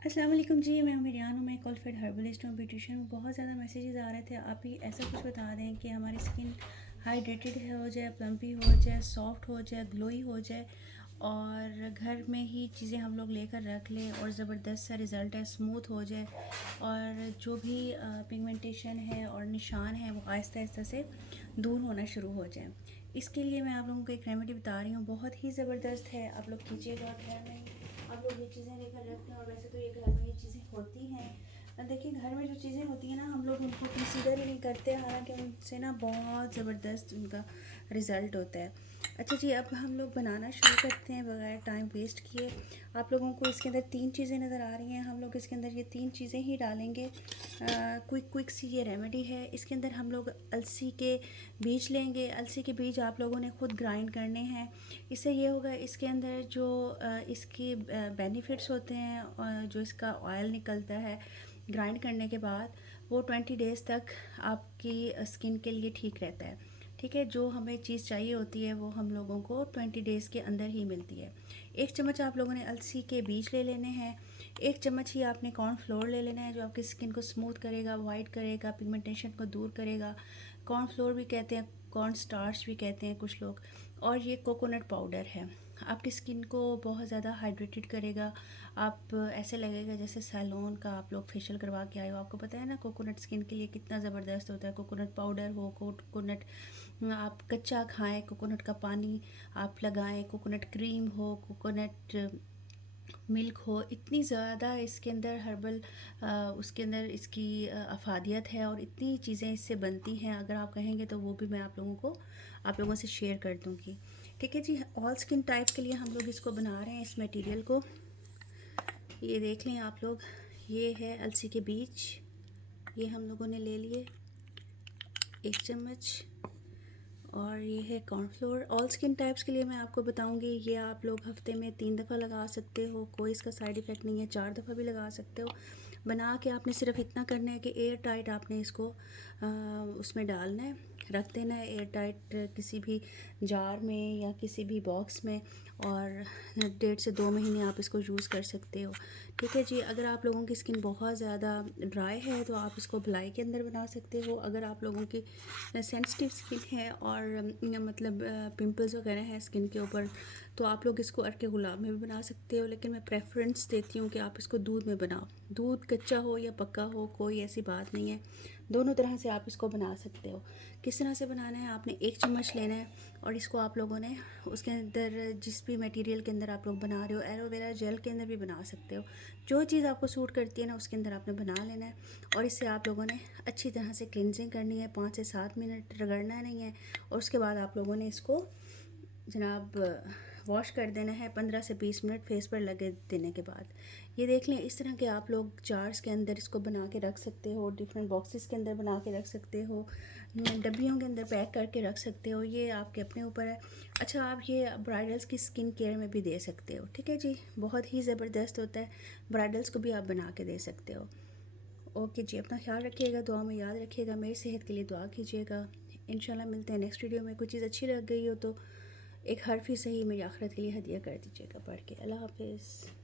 अस्सलाम वालेकुम जी, मैं मीरान हूँ। मैं क्वालिफाइड हर्बलिस्ट हूँ, ब्यूटिशियन हूँ। बहुत ज़्यादा मैसेजेस आ रहे थे, आप ही ऐसा कुछ बता दें कि हमारी स्किन हाइड्रेटेड हो जाए, प्लम्पी हो जाए, सॉफ्ट हो जाए, ग्लोई हो जाए और घर में ही चीज़ें हम लोग लेकर रख लें और ज़बरदस्त सा रिज़ल्ट है, स्मूथ हो जाए और जो भी पिगमेंटेशन है और निशान है वो आहिस्ता आहिस्ता से दूर होना शुरू हो जाए। इसके लिए मैं आप लोगों को एक रेमेडी बता रही हूँ, बहुत ही ज़बरदस्त है। आप लोग कीजिएगा, घर में आप लोग ये चीज़ें लेकर रखते हैं और वैसे तो ये घर में ये चीज़ें होती हैं। देखिए, घर में जो चीज़ें होती हैं ना, हम लोग उनको कंसीडर ही नहीं करते, हालांकि उनसे ना बहुत ज़बरदस्त उनका रिज़ल्ट होता है। अच्छा जी, अब हम लोग बनाना शुरू करते हैं बगैर टाइम वेस्ट किए। आप लोगों को इसके अंदर 3 चीज़ें नज़र आ रही हैं, हम लोग इसके अंदर ये 3 चीज़ें ही डालेंगे। क्विक सी ये रेमेडी है। इसके अंदर हम लोग अलसी के बीज लेंगे। अलसी के बीज आप लोगों ने खुद ग्राइंड करने हैं। इससे ये होगा, इसके अंदर जो इसके बेनिफिट्स होते हैं, जो इसका ऑयल निकलता है ग्राइंड करने के बाद, वो 20 डेज़ तक आपकी स्किन के लिए ठीक रहता है। ठीक है, जो हमें चीज़ चाहिए होती है वो हम लोगों को 20 डेज़ के अंदर ही मिलती है। 1 चम्मच आप लोगों ने अलसी के बीज ले लेने हैं। 1 चम्मच ही आपने कॉर्नफ्लोर ले लेना है, जो आपकी स्किन को स्मूथ करेगा, वाइट करेगा, पिगमेंटेशन को दूर करेगा। कॉर्नफ्लोर भी कहते हैं, कॉर्न स्टार्च भी कहते हैं कुछ लोग। और ये कोकोनट पाउडर है, आपकी स्किन को बहुत ज़्यादा हाइड्रेटेड करेगा। आप ऐसे लगेगा जैसे सैलून का आप लोग फेशियल करवा के आए हो। आपको पता है ना कोकोनट स्किन के लिए कितना ज़बरदस्त होता है। कोकोनट पाउडर हो, कोकोनट आप कच्चा खाएं, कोकोनट का पानी आप लगाएं, कोकोनट क्रीम हो, कोकोनट मिल्क हो, इतनी ज़्यादा इसके अंदर हर्बल उसके अंदर इसकी अफादियत है और इतनी चीज़ें इससे बनती हैं। अगर आप कहेंगे तो वो भी मैं आप लोगों से शेयर कर दूँगी। ठीक है जी, ऑल स्किन टाइप के लिए हम लोग इसको बना रहे हैं, इस मटेरियल को। ये देख लें आप लोग, ये है अलसी के बीज, ये हम लोगों ने ले लिए 1 चम्मच। और ये है कॉर्नफ्लोर। ऑल स्किन टाइप्स के लिए मैं आपको बताऊंगी, ये आप लोग हफ्ते में 3 दफ़ा लगा सकते हो, कोई इसका साइड इफ़ेक्ट नहीं है। 4 दफ़ा भी लगा सकते हो। बना के आपने सिर्फ इतना करना है कि एयर टाइट आपने इसको उसमें डालना है, रख देना है एयर टाइट किसी भी जार में या किसी भी बॉक्स में, और 1.5 से 2 महीने आप इसको यूज़ कर सकते हो। ठीक है जी, अगर आप लोगों की स्किन बहुत ज़्यादा ड्राई है तो आप इसको भलाई के अंदर बना सकते हो। अगर आप लोगों की सेंसिटिव स्किन है और मतलब पिंपल्स वगैरह हैं स्किन के ऊपर, तो आप लोग इसको अर्के गुलाब में भी बना सकते हो। लेकिन मैं प्रेफरेंस देती हूँ कि आप इसको दूध में बनाओ। दूध कच्चा हो या पक्का हो, कोई ऐसी बात नहीं है, दोनों तरह से आप इसको बना सकते हो। किस तरह से बनाना है, आपने 1 चम्मच लेना है और इसको आप लोगों ने उसके अंदर जिस भी मटेरियल के अंदर आप लोग बना रहे हो, एलोवेरा जेल के अंदर भी बना सकते हो, जो चीज़ आपको सूट करती है ना उसके अंदर आपने बना लेना है। और इससे आप लोगों ने अच्छी तरह से क्लिनजिंग करनी है, 5 से 7 मिनट रगड़ना नहीं है। और उसके बाद आप लोगों ने इसको जनाब वॉश कर देना है 15 से 20 मिनट फेस पर लगे देने के बाद। ये देख लें, इस तरह के आप लोग जार्स के अंदर इसको बना के रख सकते हो, डिफरेंट बॉक्सेस के अंदर बना के रख सकते हो, डब्बियों के अंदर पैक करके रख सकते हो, ये आपके अपने ऊपर है। अच्छा, आप ये ब्राइडल्स की स्किन केयर में भी दे सकते हो। ठीक है जी, बहुत ही ज़बरदस्त होता है, ब्राइडल्स को भी आप बना के दे सकते हो। ओके जी, अपना ख्याल रखिएगा, दुआ में याद रखिएगा, मेरी सेहत के लिए दुआ कीजिएगा। इंशाल्लाह मिलते हैं नेक्स्ट वीडियो में। कोई चीज़ अच्छी लग गई हो तो एक हर्फ़ ही सही मेरी आखिरत के लिए हदिया कर दीजिएगा पढ़ के। अल्लाह हाफ़िज़।